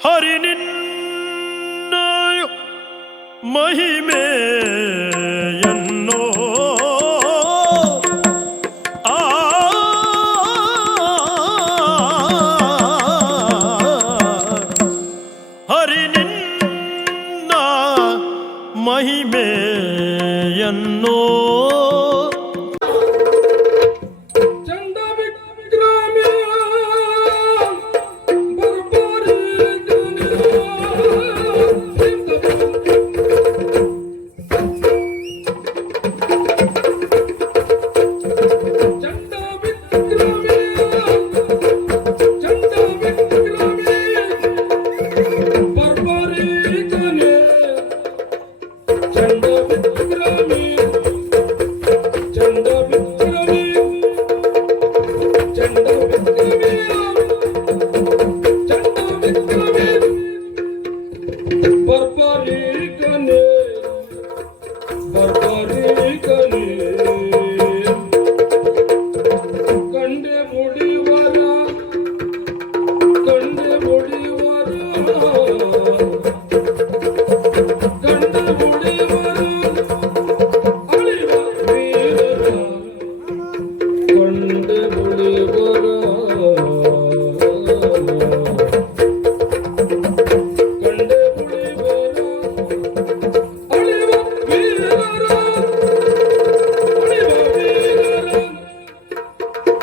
ಹರಿನಿನ್ನ ಮಹಿಮೆಯನ್ನು ಆ ಹರಿನಿನ್ನ ಮಹಿಮೆಯನ್ನೋ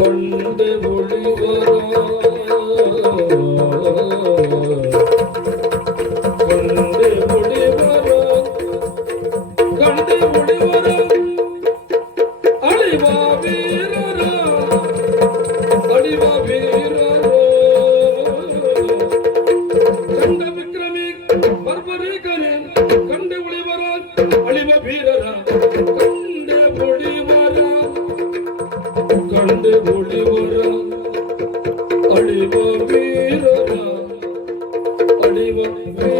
கொண்டு ஒளிவரோ Adiva Veera Ram Adiva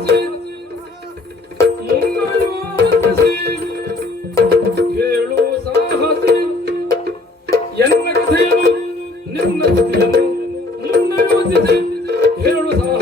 ചിന്തിച്ച് ഇതിനുള്ള സാഹചര്യം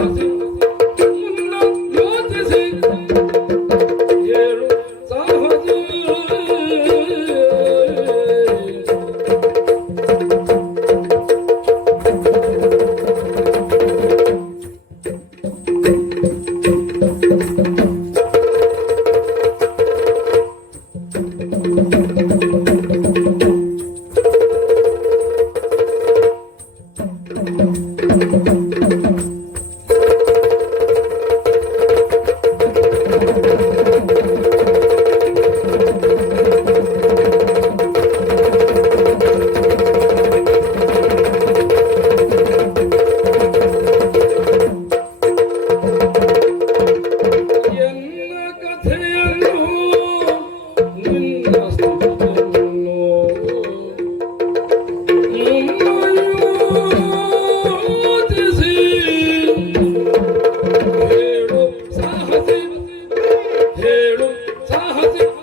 ಸಾಹಸಿ ಹೇಳು